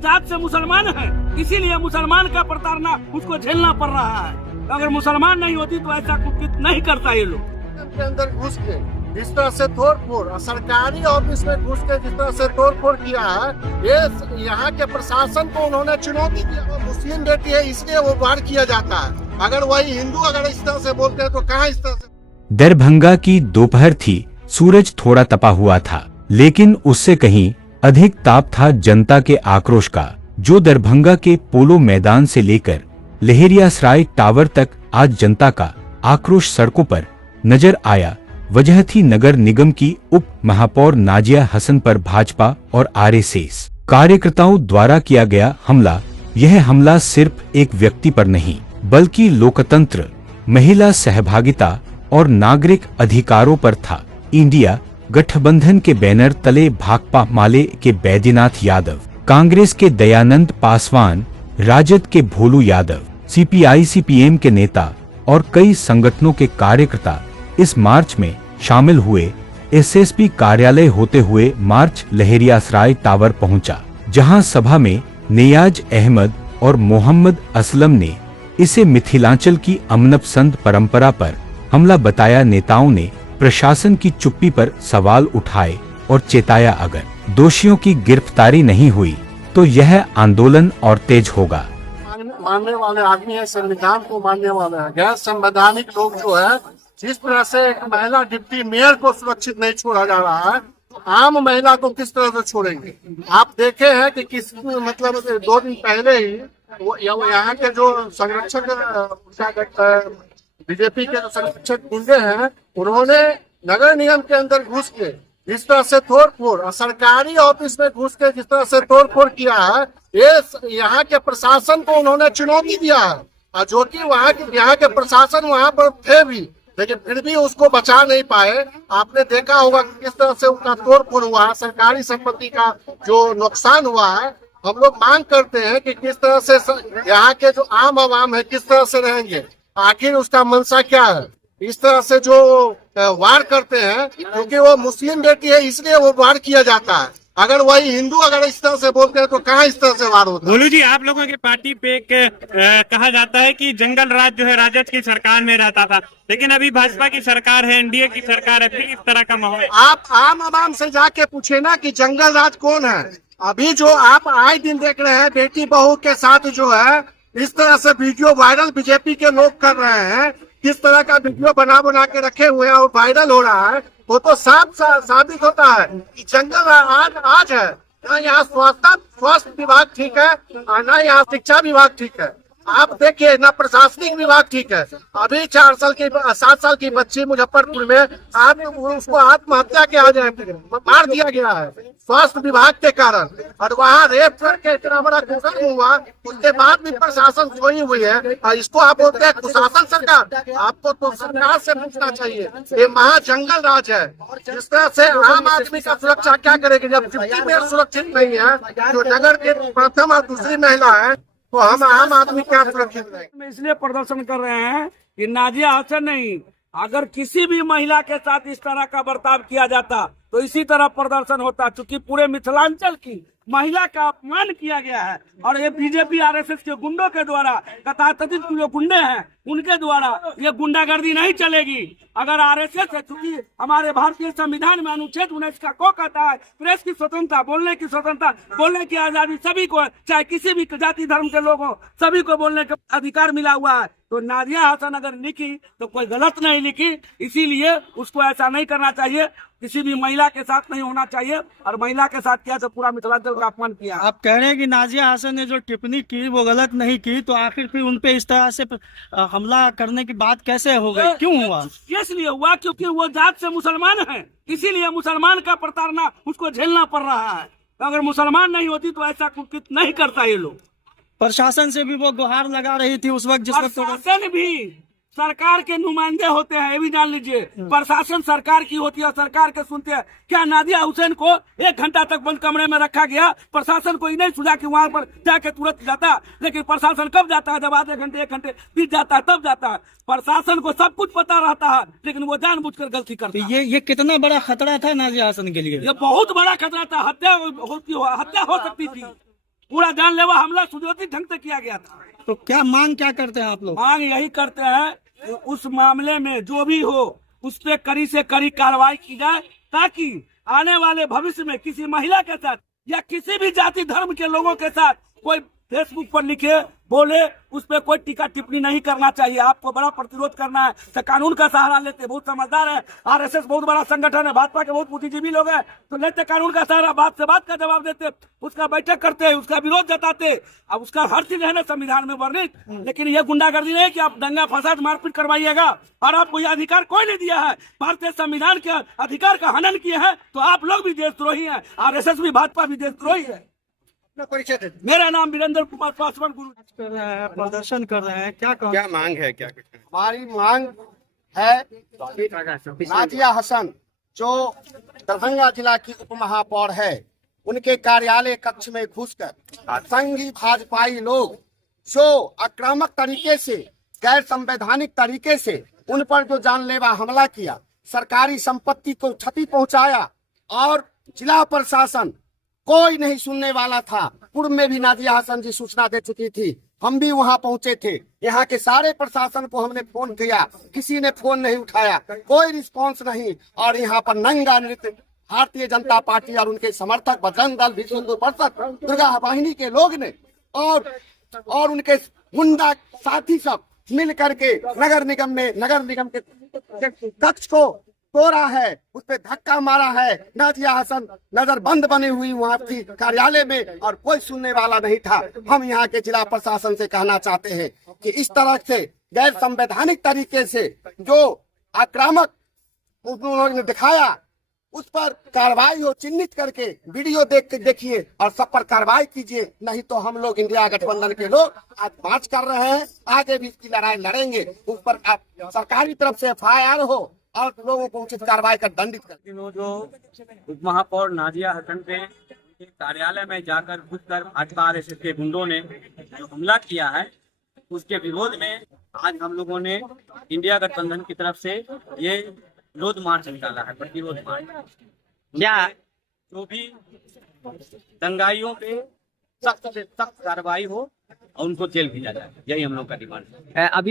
जात से मुसलमान है, इसीलिए मुसलमान का प्रताड़ना उसको झेलना पड़ रहा है। अगर मुसलमान नहीं होती तो ऐसा कुछ नहीं करता ये लोग। के अंदर घुस के जिस तरह से तोड़ फोड़, सरकारी ऑफिस में घुस के जिस तरह से तोड़ फोड़ किया है, ये यहाँ के प्रशासन को उन्होंने चुनौती दी। वो मुस्लिम बेटी है इसलिए वो वार किया जाता है। अगर वही हिंदू अगर इस तरह से बोलते हैं तो कहाँ इस तरह से। दरभंगा की दोपहर थी, सूरज थोड़ा तपा हुआ था, लेकिन उससे कहीं अधिक ताप था जनता के आक्रोश का, जो दरभंगा के पोलो मैदान से लेकर लहेरियासराय टावर तक आज जनता का आक्रोश सड़कों पर नजर आया। वजह थी नगर निगम की उप महापौर नाजिया हसन पर भाजपा और आरएसएस कार्यकर्ताओं द्वारा किया गया हमला। यह हमला सिर्फ एक व्यक्ति पर नहीं, बल्कि लोकतंत्र, महिला सहभागिता और नागरिक अधिकारों पर था। इंडिया गठबंधन के बैनर तले भाकपा माले के बैद्यनाथ यादव, कांग्रेस के दयानंद पासवान, राजद के भोलू यादव, सीपीआई सीपीएम के नेता और कई संगठनों के कार्यकर्ता इस मार्च में शामिल हुए। एसएसपी कार्यालय होते हुए मार्च लहेरियासराय टावर पहुंचा, जहां सभा में नियाज अहमद और मोहम्मद असलम ने इसे मिथिलांचल की अमनपसंद परंपरा पर हमला बताया। नेताओं ने प्रशासन की चुप्पी पर सवाल उठाए और चेताया, अगर दोषियों की गिरफ्तारी नहीं हुई तो यह आंदोलन और तेज होगा। मानने वाले आदमी है, संविधान को मानने वाले हैं। गैर संवैधानिक लोग जो है, जिस तरह से एक महिला डिप्टी मेयर को सुरक्षित नहीं छोड़ा जा रहा है, तो आम महिला को किस तरह से छोड़ेंगे। आप देखे हैं कि किस मतलब 2 दिन पहले ही वो यहाँ के जो संरक्षक बीजेपी के जो संरक्षक गुंडे हैं, उन्होंने नगर निगम के अंदर घुस के जिस तरह से तोड़ फोड़, सरकारी ऑफिस में घुस के जिस तरह से तोड़ फोड़ किया है, ये यहाँ के प्रशासन को उन्होंने चुनौती दिया है। और जो कि यहाँ के प्रशासन वहाँ पर थे भी, लेकिन फिर भी उसको बचा नहीं पाए। आपने देखा होगा कि किस तरह से उनका तोड़ फोड़ हुआ है, सरकारी संपत्ति का जो नुकसान हुआ है। हम लोग मांग करते हैं कि किस तरह से यहाँ के जो आम आवाम है किस तरह से रहेंगे, आखिर उसका मंशा क्या है। इस तरह से जो वार करते हैं, क्योंकि वो मुस्लिम बेटी है इसलिए वो वार किया जाता है। अगर वही हिंदू अगर इस तरह से बोलते हैं तो कहाँ इस तरह से वार होता है। बोलू जी, आप लोगों के पार्टी पे कहा जाता है कि जंगल राज जो है राजद की सरकार में रहता था, लेकिन अभी भाजपा की सरकार है, एनडीए की सरकार है, फिर इस तरह का माहौल। आप आम आवाम से जाके पूछे ना कि जंगल राज कौन है। अभी जो आप आए दिन देख रहे हैं, बेटी बहू के साथ जो है इस तरह से वीडियो वायरल बीजेपी के लोग कर रहे हैं, किस तरह का वीडियो बना बना के रखे हुए हैं और वायरल हो रहा है, वो तो साफ साबित होता है कि जंगल आज है। ना यहाँ स्वास्थ्य विभाग ठीक है, ना यहाँ शिक्षा विभाग ठीक है। आप देखिए ना प्रशासनिक विभाग ठीक है। अभी 7 साल की बच्ची मुजफ्फरपुर में उसको आत्महत्या के आज मार दिया गया है स्वास्थ्य विभाग के कारण, और वहाँ रेप करके इतना बड़ा कुकर्म हुआ, उसके बाद भी प्रशासन सोई हुई है। और इसको आप बोलते हैं कुशासन सरकार। आपको तो सरकार से पूछना चाहिए, ये महा जंगल राज है। जिस तरह से आम आदमी का सुरक्षा क्या करेगी जब डिप्टी मेयर सुरक्षित नहीं है, जो नगर के प्रथम और दूसरी महिला है, तो हम आम आदमी क्या सुरक्षित रहेंगे। इसलिए प्रदर्शन कर रहे हैं कि नाजिया हसन नहीं, अगर किसी भी महिला के साथ इस तरह का बर्ताव किया जाता तो इसी तरह प्रदर्शन होता। चूंकि पूरे मिथिलांचल की महिला का अपमान किया गया है और ये बीजेपी आरएसएस के गुंडों के द्वारा, तथाकथित जो गुंडे हैं उनके द्वारा ये गुंडागर्दी नहीं चलेगी। अगर आरएसएस है, चूंकि हमारे भारतीय संविधान में अनुच्छेद 19 का को कहता है प्रेस की स्वतंत्रता, बोलने की स्वतंत्रता, बोलने की आजादी सभी को, चाहे किसी भी जाति धर्म के लोग हो, सभी को बोलने का अधिकार मिला हुआ है। तो नाजिया हसन अगर लिखी तो कोई गलत नहीं लिखी, इसीलिए उसको ऐसा नहीं करना चाहिए। किसी भी महिला के साथ नहीं होना चाहिए, और महिला के साथ किया तो पूरा मिथिलांचल का अपमान किया। आप कह रहे हैं कि नाजिया हसन ने जो टिप्पणी की वो गलत नहीं की, तो आखिर फिर उनपे इस तरह से हमला करने की बात कैसे हो गई, क्यों हुआ? इसलिए हुआ क्योंकि वो जात से मुसलमान है, इसीलिए मुसलमान का प्रताड़ना उसको झेलना पड़ रहा है। अगर मुसलमान नहीं होती तो ऐसा कुछ नहीं करता ये लोग। प्रशासन से भी वो गुहार लगा रही थी उस वक्त, जिस वक्त प्रशासन भी सरकार के नुमाइंदे होते हैं, ये भी जान लीजिए। प्रशासन सरकार की होती है, सरकार के सुनते हैं। क्या नादिया हुसैन को 1 घंटा तक बंद कमरे में रखा गया? प्रशासन को ही नहीं सुझा कि वहां पर जाके तुरंत जाता, लेकिन प्रशासन कब जाता है? जब आधे घंटे 1 घंटे बीत जाता है तब जाता है। प्रशासन को सब कुछ पता रहता है, लेकिन वो जानबूझकर गलती करता है। ये कितना बड़ा खतरा था नाजिया हसन के लिए? ये बहुत बड़ा खतरा था। हत्या हो सकती थी। पूरा जानलेवा हमला सुव्यवस्थित ढंग से किया गया था। तो क्या मांग क्या करते हैं आप लोग? मांग यही करते हैं कि उस मामले में जो भी हो उस पर कड़ी से कड़ी कार्रवाई की जाए, ताकि आने वाले भविष्य में किसी महिला के साथ या किसी भी जाति धर्म के लोगों के साथ कोई फेसबुक पर लिखे बोले उस पर कोई टीका टिप्पणी नहीं करना चाहिए। आपको बड़ा प्रतिरोध करना है तो कानून का सहारा लेते, बहुत समझदार है, आरएसएस बहुत बड़ा संगठन है, भाजपा के बहुत बुद्धिजीवी लोग हैं, तो लेते कानून का सहारा, बात से बात का जवाब देते, उसका बैठक करते, उसका विरोध जताते। अब उसका हर चीज है ना संविधान में वर्णित, लेकिन ये गुंडागर्दी नहीं कि आप दंगा फसाद मारपीट करवाइएगा और आपको यह अधिकार कोई नहीं दिया है। भारतीय संविधान के अधिकार का हनन किए हैं तो आप लोग भी देशद्रोही हैं, आरएसएस भी, भाजपा भी देशद्रोही है। मेरा नाम वीरेंद्र कुमार पासवान गुरु कर रहे हैं, प्रदर्शन कर रहे हैं, क्या मांग है? क्या हमारी मांग है नाजिया हसन जो दरभंगा जिला की उप महापौर है, उनके कार्यालय कक्ष में घुसकर संघी भाजपाई लोग जो आक्रामक तरीके से, गैर संवैधानिक तरीके से उन पर जो जानलेवा हमला किया, सरकारी संपत्ति को क्षति पहुंचाया और जिला प्रशासन कोई नहीं सुनने वाला था। पूर्व में भी नाजिया हसन जी सूचना दे चुकी थी, हम भी वहां पहुंचे थे, यहाँ के सारे प्रशासन को हमने फोन किया, किसी ने फोन नहीं उठाया, कोई रिस्पांस नहीं। और यहाँ पर नंगा नृत्य भारतीय जनता पार्टी और उनके समर्थक बजरंग दल, विश्व हिंदू परिषद, दुर्गा वाहिनी के लोग ने और उनके गुंडा साथी सब मिल करके नगर निगम के कक्ष को तोड़ा है, उस पर धक्का मारा है। नाजिया हसन नजर बंद बनी हुई वहाँ थी कार्यालय में और कोई सुनने वाला नहीं था। हम यहाँ के जिला प्रशासन से कहना चाहते हैं कि इस तरह से गैर संवैधानिक तरीके से जो आक्रामक उन्होंने ने दिखाया उस पर कार्रवाई हो, चिन्हित करके वीडियो देखिए और सब पर कार्रवाई कीजिए, नहीं तो हम लोग इंडिया गठबंधन के लोग आज मार्च कर रहे हैं, आगे भी इसकी लड़ाई लड़ेंगे। उस पर सरकारी तरफ से FIR हो और लोगों को उचित कार्रवाई कर दंडित कर। दिनों जो उप महापौर नाजिया हसन पे कार्यालय में जाकर घुसकर भाजपा आरएसएस के गुंडों ने जो हमला किया है, उसके विरोध में आज हम लोगों ने इंडिया गठबंधन की तरफ से ये विरोध मार्च निकाला है, प्रतिरोध मार्च। क्या जो भी दंगाइयों पे सख्त से सख्त कार्रवाई हो और उनको जेल भेजा जाए, यही हम लोग का डिमांड है। अभी